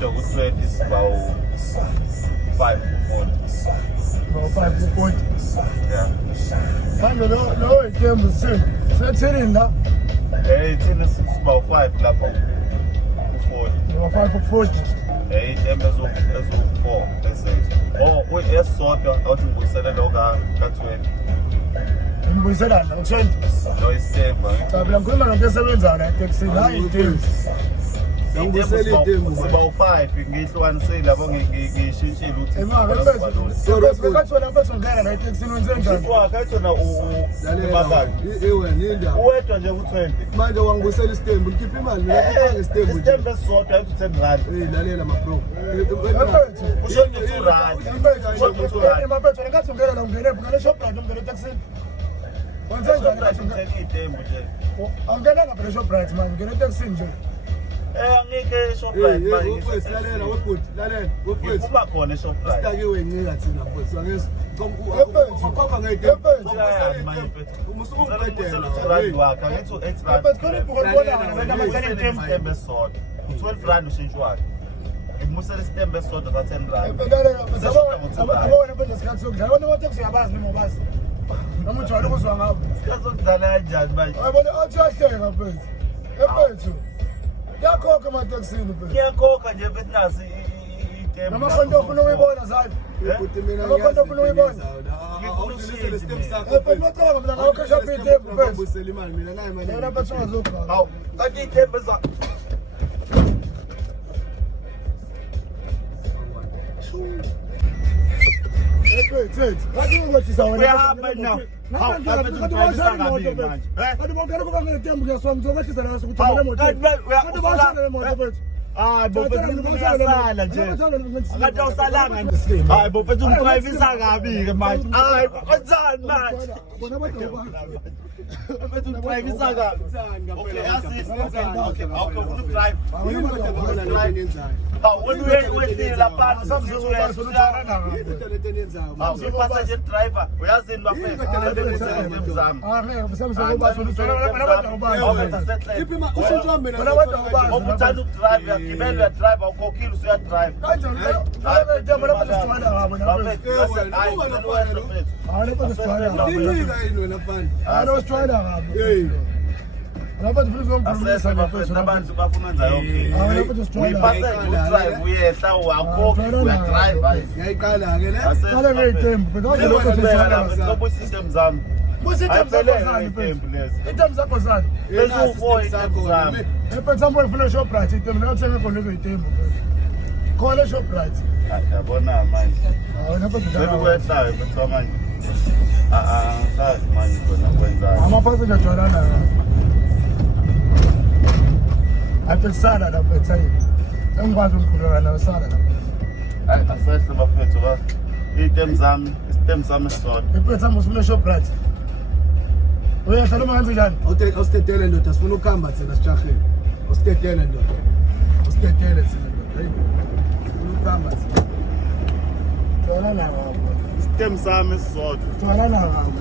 kodwa ku-20 sibawu 5 ku-40. About 5 to 40. Yeah. Manje lo itembu sethini la? Thina sibawu 5 lapho ku-40. About 5 to 40. Itembu ezo-4 ezethu. Esodwa awuthi ngibuyisele lo ka-20. Ngibuyiselana u20. Lo isemba. Cha phela ngikhuluma ngento esebenzayo la eTexini, hayi itembu. Sibawu 5 ngiyihlukanisile labo ngishintshile ukuthi Bekathona mfethu ngena la eTexini wenze njani? kathona uwedwa nje ku-20. Manje wangibuyisela isitembu ngikhipha imali mina ngifake isitembu nje. Isitembu esisodwa ayi-10 rand. Lalela mabro. Kusho ukuthi 2 rand. Mfethu ngenkathi ungena la ungene ungene Shoprite ungene eTexini. Wenze njani kathi ungena? Itembu nje. Angenanga phela Shoprite manje ungene eTexini nje. Angike eShoprite manje. Wofethu lalela webhuti lalela wofethu. Kuba khona eShoprite. Sitakiwe ncika thina mfethu angeke ukhomba ngey'tembu. Umusukuqedela. Wakhe angithi u-8 rand. Mfethu khona ibhuku olibonanga nabantu abathela itembu. Isitembu esisodwa. U-12 rand ushintsho wakhe. Ngimusela isitembu esisodwa sa-10 rand. Abona mfethu isikhathi sokudlala. Abantu amateksi uyabazi noma ubazi? Noma ujwayele ukuzwa ngabo? Isikhathi sokudlala kanjani manje? Yabona athi uyahleka mfethu. Mfethu. Kuyakhokha emateksini mfethu. Ngiyakhokha nje mfethu nasi itembu. Namakhonto ofuna ukuyibona zani? Ubuthi mina Namakhonto ofuna ukuyibona. awudlulisele isitembu sakho. Mfethu bacabanga mina ngawukho shopha itembu mfethu. Ngibuyisela imali mina nayi manje. Yena mfethu ungazokhala. Hawu, kanti itembu eza uyahamba na. Hawu, kanti uyiphayisa kabi manje. Hayi bo mfethu ngiyasala nje. Akade awusalanga nje. Hayi bo mfethu ungiprivisa kabi ke manje. Hayi kwenzani manje? Mfethu ungiprivisa kabi. Okay, yasisi. Okay, ufuna drive. Wehlile lapha passenger driver uyazini bafethu okuthanda ukudrive uyagibela uyadrive awukhokhile usuyadrive abantu bafuna nza yonke uyipassenger udrive uyehla awukhokhi uyadrive Ngiyayiqala-ke le. system zami Item zakho zani? eziwu-4 item zami Example ufuna Shoprite item nakuthenga khona lezo item. Khona Shoprite. yabona manje Wena mfethu sekwehlayo kuthiwa manje angisazi manje khona kwenzani amapassenger ajwayelana. Akusala lapha eThailand. Engikwazi ukukhuluma nawe sala lapha. hayi asehle bafethu item zami esisodwa Example ufuna Shoprite. Uyehla noma ngenze njani? Awusitetele ndoda sifuna ukuhamba thina sijahile. Awusitetele ndoda. Awusitetele thina ndoda. Hayi. Sifuna ukuhamba thina. Jwayelana ngabo. system sami esisodwa Jwayelana ngabo.